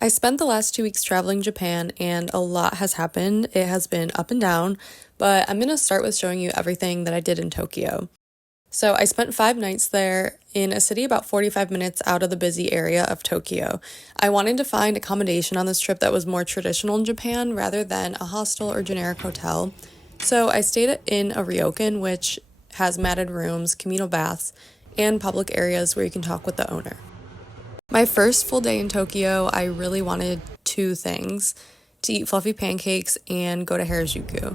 I spent the last 2 weeks traveling Japan and a lot has happened. It has been up and down, but I'm going to start with showing you everything that I did in Tokyo. So I spent 5 nights there in a city about 45 minutes out of the busy area of Tokyo. I wanted to find accommodation on this trip that was more traditional in Japan rather than a hostel or generic hotel. So I stayed in a ryokan, which has matted rooms, communal baths, and public areas where you can talk with the owner. My first full day in Tokyo, I really wanted two things: to eat fluffy pancakes and go to Harajuku.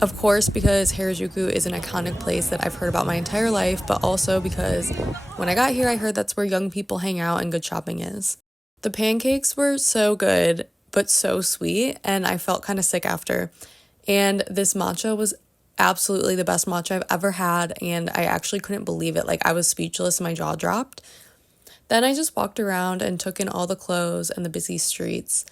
Of course, because Harajuku is an iconic place that I've heard about my entire life, but also because when I got here, I heard that's where young people hang out and good shopping is. The pancakes were so good, but so sweet, and I felt kind of sick after. And this matcha was absolutely the best matcha I've ever had, and I actually couldn't believe it. Like, I was speechless and my jaw dropped. Then I just walked around and took in all the clothes and the busy streets.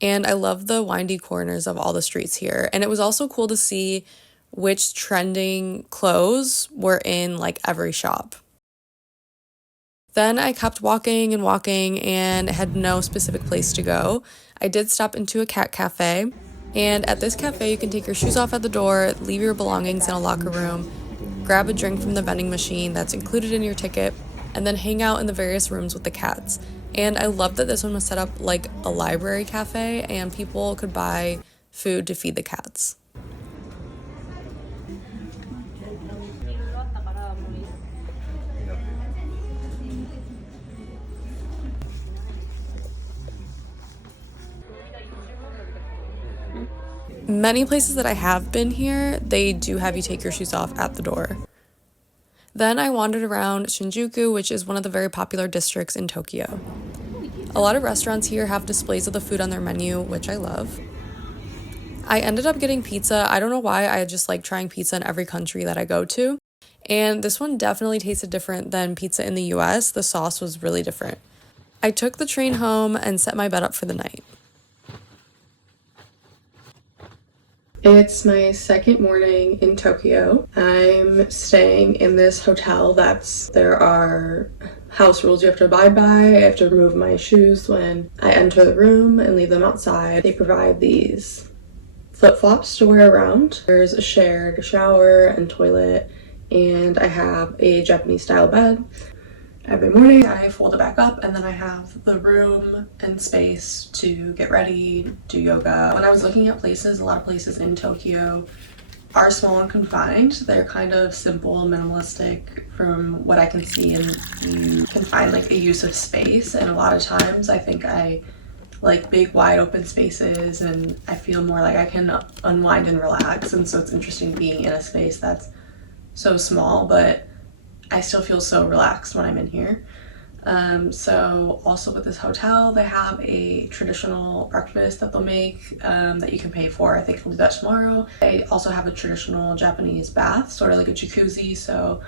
And I love the windy corners of all the streets here. And it was also cool to see which trending clothes were in like every shop. Then I kept walking and had no specific place to go. I did stop into a cat cafe. And at this cafe, you can take your shoes off at the door, leave your belongings in a locker room, grab a drink from the vending machine that's included in your ticket, and then hang out in the various rooms with the cats. And I love that this one was set up like a library cafe and people could buy food to feed the cats. Many places that I have been here, they do have you take your shoes off at the door. Then I wandered around Shinjuku, which is one of the very popular districts in Tokyo. A lot of restaurants here have displays of the food on their menu, which I love. I ended up getting pizza. I don't know why, I just like trying pizza in every country that I go to. And this one definitely tasted different than pizza in the US. The sauce was really different. I took the train home and set my bed up for the night. It's my second morning in Tokyo. I'm staying in this hotel there are house rules you have to abide by. I have to remove my shoes when I enter the room and leave them outside. They provide these flip-flops to wear around. There's a shared shower and toilet, and I have a Japanese-style bed. Every morning I fold it back up and then I have the room and space to get ready, do yoga. When I was looking at places, a lot of places in Tokyo are small and confined. They're kind of simple, minimalistic from what I can see, and you can find like a use of space. And a lot of times I think I like big wide open spaces and I feel more like I can unwind and relax. And so it's interesting being in a space that's so small, but I still feel so relaxed when I'm in here. So also with this hotel, they have a traditional breakfast that they'll make that you can pay for. I think we'll do that tomorrow. They also have a traditional Japanese bath, sort of like a jacuzzi. So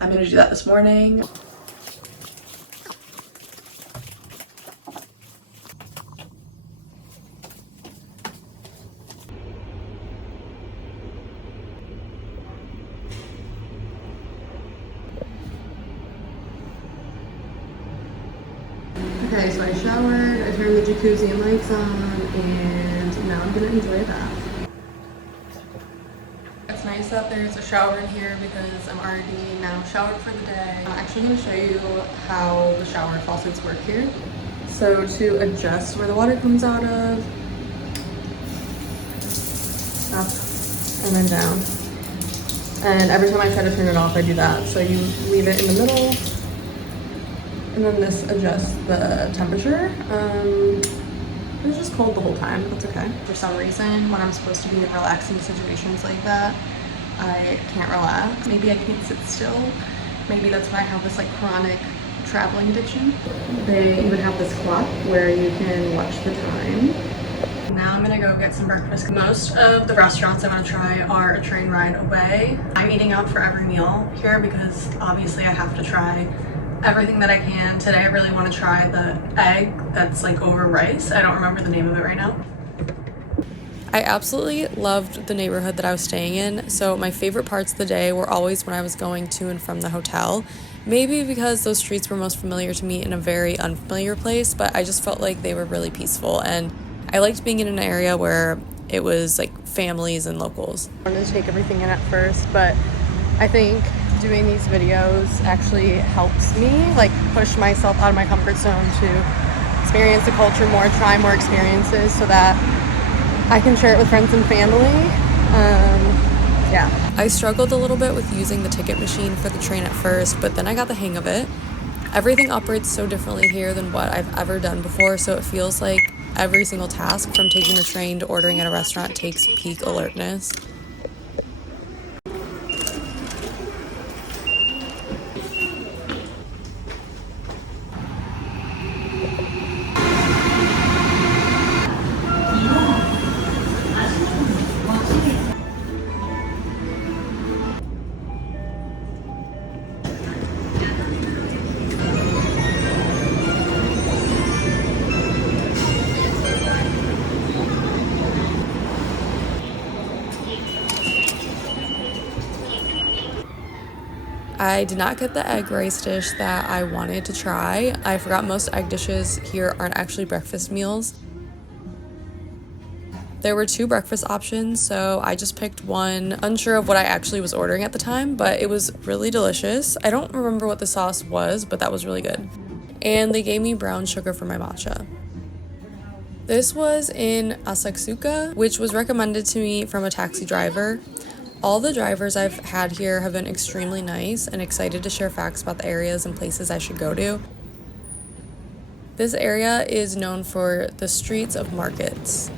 I'm gonna do that this morning. Okay, so I showered, I turned the jacuzzi and lights on, and now I'm gonna enjoy a bath. It's nice that there's a shower in here because I'm already now showered for the day. I'm actually gonna show you how the shower faucets work here. So to adjust where the water comes out of, up and then down. And every time I try to turn it off, I do that. So you leave it in the middle, and then this adjusts the temperature. It was just cold the whole time, but that's okay. For some reason, when I'm supposed to be in relaxing situations like that, I can't relax. Maybe I can't sit still. Maybe that's why I have this like chronic traveling addiction. They even have this clock where you can watch the time. Now I'm gonna go get some breakfast. Most of the restaurants I'm gonna try are a train ride away. I'm eating out for every meal here because obviously I have to try everything that I can. Today I really want to try the egg that's like over rice. I don't remember the name of it right now. I absolutely loved the neighborhood that I was staying in, so my favorite parts of the day were always when I was going to and from the hotel. Maybe because those streets were most familiar to me in a very unfamiliar place, but I just felt like they were really peaceful, and I liked being in an area where it was like families and locals. I wanted to take everything in at first, but I think doing these videos actually helps me like push myself out of my comfort zone to experience the culture more, try more experiences so that I can share it with friends and family. Yeah. I struggled a little bit with using the ticket machine for the train at first, but then I got the hang of it. Everything operates so differently here than what I've ever done before, so it feels like every single task, from taking the train to ordering at a restaurant, takes peak alertness. I did not get the egg rice dish that I wanted to try. I forgot most egg dishes here aren't actually breakfast meals. There were 2 breakfast options, so I just picked one, unsure of what I actually was ordering at the time, but it was really delicious. I don't remember what the sauce was, but that was really good. And they gave me brown sugar for my matcha. This was in Asakusa, which was recommended to me from a taxi driver. All the drivers I've had here have been extremely nice and excited to share facts about the areas and places I should go to. This area is known for the streets of markets.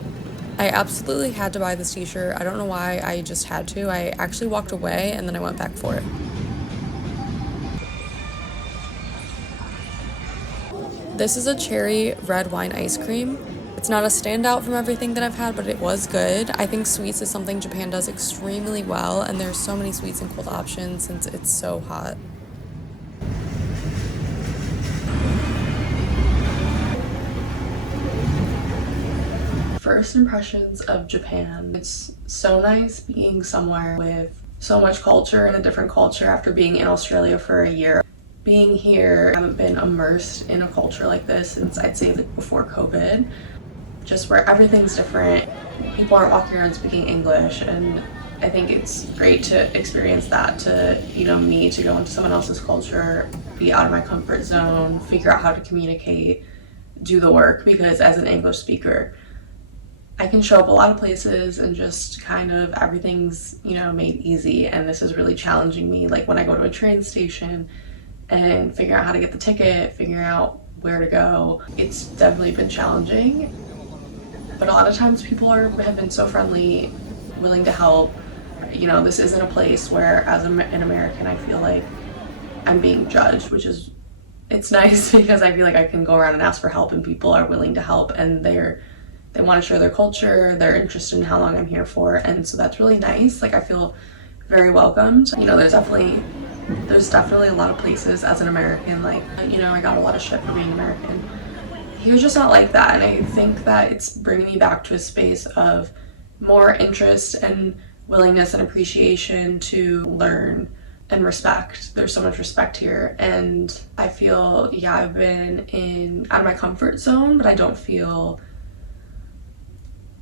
I absolutely had to buy this t-shirt. I don't know why, I just had to. I actually walked away and then I went back for it. This is a cherry red wine ice cream. It's not a standout from everything that I've had, but it was good. I think sweets is something Japan does extremely well, and there's so many sweets and cold options since it's so hot. First impressions of Japan. It's so nice being somewhere with so much culture and a different culture after being in Australia for a year. Being here, I haven't been immersed in a culture like this since I'd say like before COVID. Just where everything's different, people aren't walking around speaking English, and I think it's great to experience that, to, me to go into someone else's culture, be out of my comfort zone, figure out how to communicate, do the work, because as an English speaker, I can show up a lot of places and just kind of everything's, made easy, and this is really challenging me, like when I go to a train station and figure out how to get the ticket, figuring out where to go. It's definitely been challenging. But a lot of times people have been so friendly, willing to help. This isn't a place where, as an American, I feel like I'm being judged, it's nice because I feel like I can go around and ask for help, and people are willing to help, and they want to share their culture, they're interested in how long I'm here for, and so that's really nice. Like, I feel very welcomed. There's definitely a lot of places as an American, like, I got a lot of shit for being American. He was just not like that, and I think that it's bringing me back to a space of more interest and willingness and appreciation to learn and respect. There's so much respect here, and I feel, I've been out of my comfort zone, but I don't feel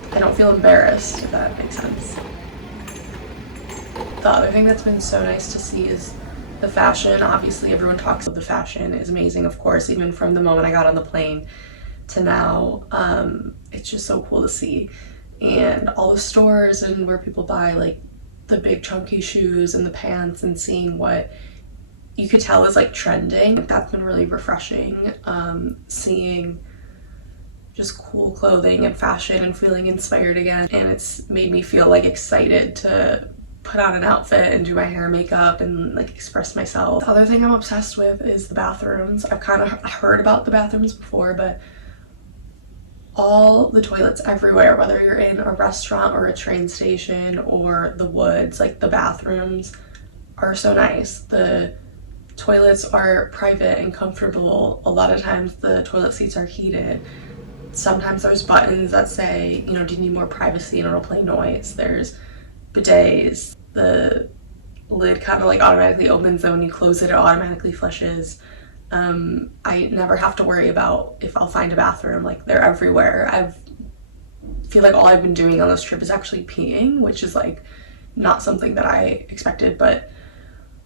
embarrassed, if that makes sense. The other thing that's been so nice to see is the fashion. Obviously, everyone talks about the fashion is amazing, of course, even from the moment I got on the plane to now. It's just so cool to see. And all the stores and where people buy like the big chunky shoes and the pants, and seeing what you could tell is like trending. That's been really refreshing. Seeing just cool clothing and fashion and feeling inspired again. And it's made me feel like excited to put on an outfit and do my hair and makeup and like express myself. The other thing I'm obsessed with is the bathrooms. I've kind of heard about the bathrooms before, but all the toilets everywhere, whether you're in a restaurant or a train station or the woods, like the bathrooms are so nice. The toilets are private and comfortable. A lot of times the toilet seats are heated. Sometimes there's buttons that say, do you need more privacy, and it'll play noise. There's bidets. The lid kind of like automatically opens, so when you close it, it automatically flushes. I never have to worry about if I'll find a bathroom. Like, they're everywhere. I feel like all I've been doing on this trip is actually peeing, which is like not something that I expected, but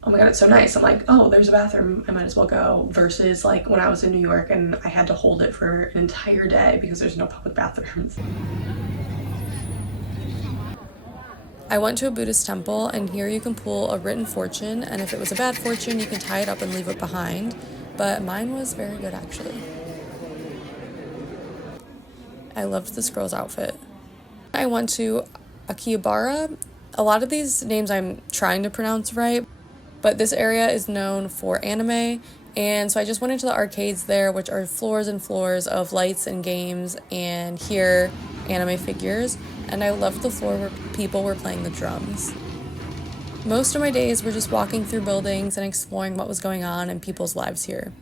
oh my god, it's so nice. I'm like, oh, there's a bathroom, I might as well go, versus like when I was in New York and I had to hold it for an entire day because there's no public bathrooms. I went to a Buddhist temple, and here you can pull a written fortune, and if it was a bad fortune, you can tie it up and leave it behind, but mine was very good actually. I loved this girl's outfit. I went to Akihabara. A lot of these names I'm trying to pronounce right, but this area is known for anime, and so I just went into the arcades there, which are floors and floors of lights and games, and here, anime figures, and I loved the floor where people were playing the drums. Most of my days were just walking through buildings and exploring what was going on in people's lives here.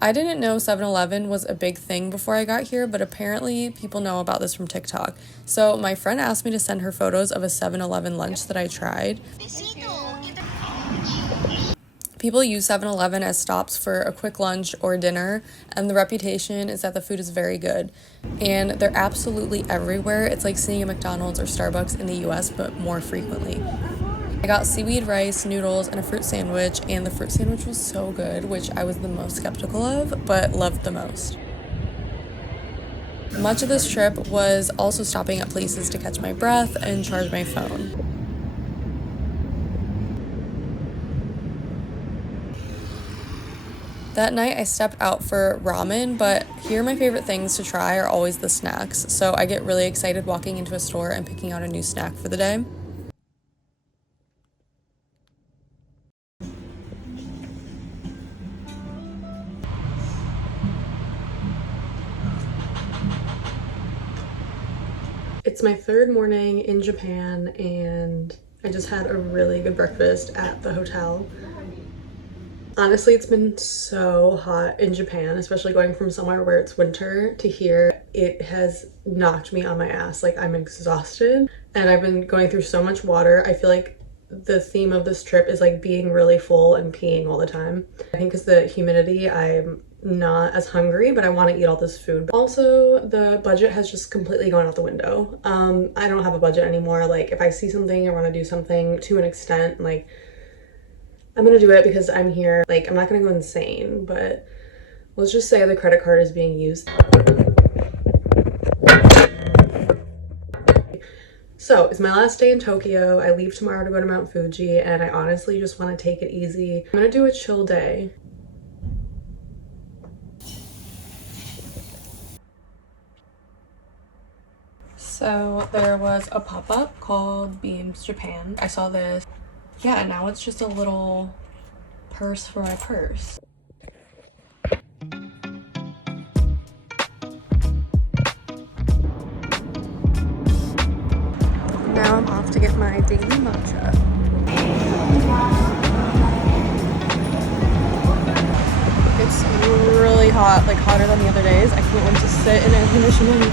I didn't know 7-Eleven was a big thing before I got here, but apparently people know about this from TikTok. So my friend asked me to send her photos of a 7-Eleven lunch that I tried. People use 7-Eleven as stops for a quick lunch or dinner, and the reputation is that the food is very good. And they're absolutely everywhere. It's like seeing a McDonald's or Starbucks in the US, but more frequently. I got seaweed rice, noodles, and a fruit sandwich, and the fruit sandwich was so good, which I was the most skeptical of, but loved the most. Much of this trip was also stopping at places to catch my breath and charge my phone. That night I stepped out for ramen, but here my favorite things to try are always the snacks, so I get really excited walking into a store and picking out a new snack for the day. It's my third morning in Japan, and I just had a really good breakfast at the hotel. Honestly, it's been so hot in Japan, especially going from somewhere where it's winter to here. It has knocked me on my ass. Like, I'm exhausted, and I've been going through so much water. I feel like the theme of this trip is like being really full and peeing all the time. I think because the humidity, I'm not as hungry, but I want to eat all this food. Also, the budget has just completely gone out the window. I don't have a budget anymore. Like, if I see something or want to do something to an extent, like, I'm gonna do it because I'm here. Like, I'm not gonna go insane, but let's just say the credit card is being used. So it's my last day in Tokyo. I leave tomorrow to go to Mount Fuji, and I honestly just want to take it easy. I'm gonna do a chill day. So there was a pop-up called Beams Japan. I saw this. Yeah, now it's just a little purse for my purse. Now I'm off to get my daily matcha. It's really hot, like hotter than the other days. I can't wait to sit in air conditioning.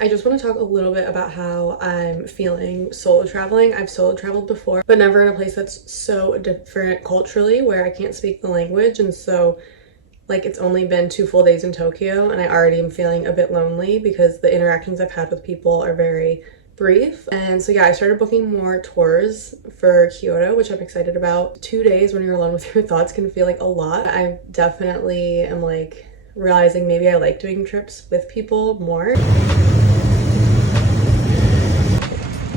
I just want to talk a little bit about how I'm feeling solo traveling. I've solo traveled before, but never in a place that's so different culturally, where I can't speak the language, and so like it's only been 2 full days in Tokyo and I already am feeling a bit lonely because the interactions I've had with people are very brief. And so yeah, I started booking more tours for Kyoto, which I'm excited about. 2 days when you're alone with your thoughts can feel like a lot. I definitely am like realizing maybe I like doing trips with people more.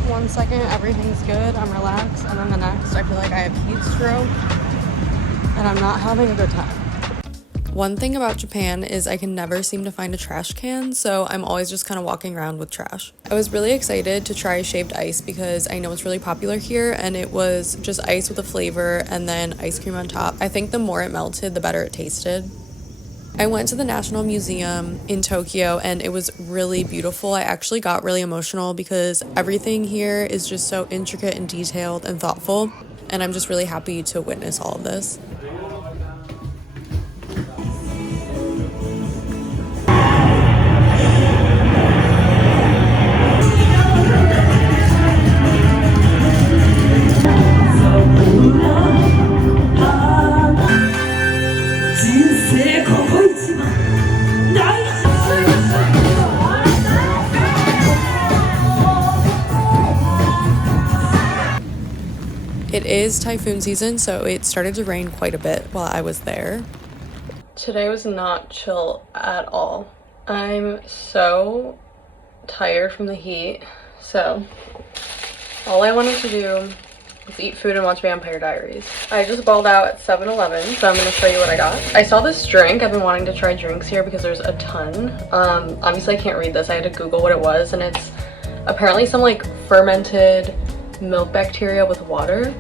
1 second everything's good, I'm relaxed, and then the next I feel like I have heat stroke and I'm not having a good time. One thing about Japan is I can never seem to find a trash can, so I'm always just kind of walking around with trash. I was really excited to try shaved ice because I know it's really popular here, and it was just ice with a flavor and then ice cream on top. I think the more it melted, the better it tasted. I went to the National Museum in Tokyo and it was really beautiful. I actually got really emotional because everything here is just so intricate and detailed and thoughtful, and I'm just really happy to witness all of this. It is typhoon season, so it started to rain quite a bit while I was there. Today was not chill at all. I'm so tired from the heat, so all I wanted to do was eat food and watch Vampire Diaries. I just balled out at 7-Eleven, so I'm gonna show you what I got. I saw this drink. I've been wanting to try drinks here because there's a ton. Obviously I can't read this. I had to Google what it was, and it's apparently some like fermented milk bacteria with water.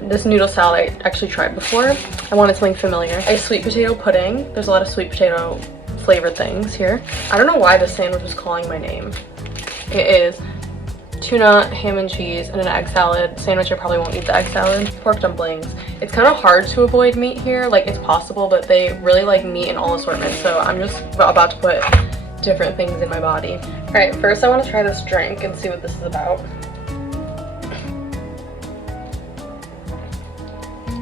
This noodle salad I actually tried before. I wanted something familiar. A sweet potato pudding. There's a lot of sweet potato flavored things here. I don't know why the sandwich was calling my name. It is tuna, ham and cheese, and an egg salad. Sandwich, I probably won't eat the egg salad. Pork dumplings. It's kind of hard to avoid meat here. Like, it's possible, but they really like meat in all assortments, so I'm just about to put different things in my body. All right, first I want to try this drink and see what this is about.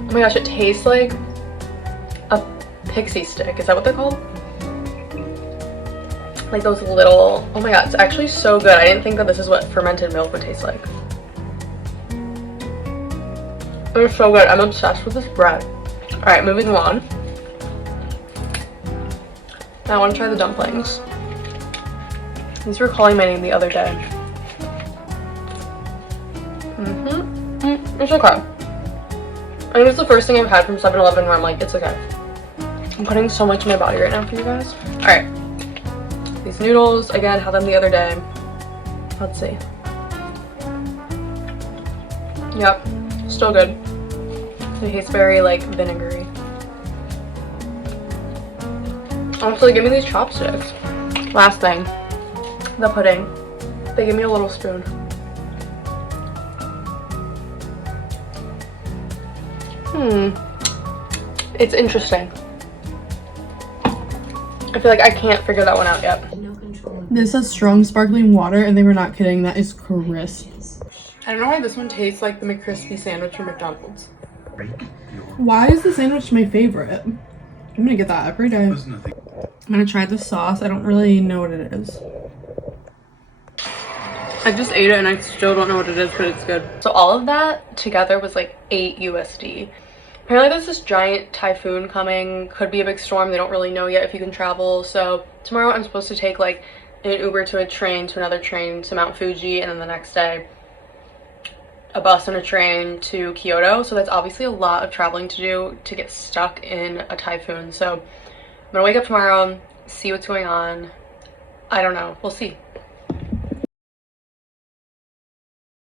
Oh my gosh, it tastes like a pixie stick. Is that what they're called? Like those little, oh my god, it's actually so good. I didn't think that this is what fermented milk would taste like. It's so good. I'm obsessed with this bread. All right, moving on. Now I want to try the dumplings. These were calling my name the other day. It's okay. I think it's the first thing I've had from 7-Eleven where I'm like, it's okay. I'm putting so much in my body right now for you guys. All right. These noodles, again, had them the other day. Let's see. Yep, still good. It tastes very, like, vinegary. Honestly, give me these chopsticks. Last thing, the pudding. They give me a little spoon. It's interesting. I feel like I can't figure that one out yet. This has strong sparkling water, and they were not kidding. That is crisp. I don't know why this one tastes like the McCrispy sandwich from McDonald's. Why is the sandwich my favorite? I'm gonna get that every day. I'm gonna try the sauce. I don't really know what it is. I just ate it and I still don't know what it is, but it's good. So all of that together was like 8 USD. Apparently there's this giant typhoon coming. Could be a big storm. They don't really know yet if you can travel. So tomorrow I'm supposed to take like an Uber to a train to another train to Mount Fuji, and then the next day a bus and a train to Kyoto. So that's obviously a lot of traveling to do to get stuck in a typhoon. So I'm gonna wake up tomorrow, see what's going on. I don't know. We'll see.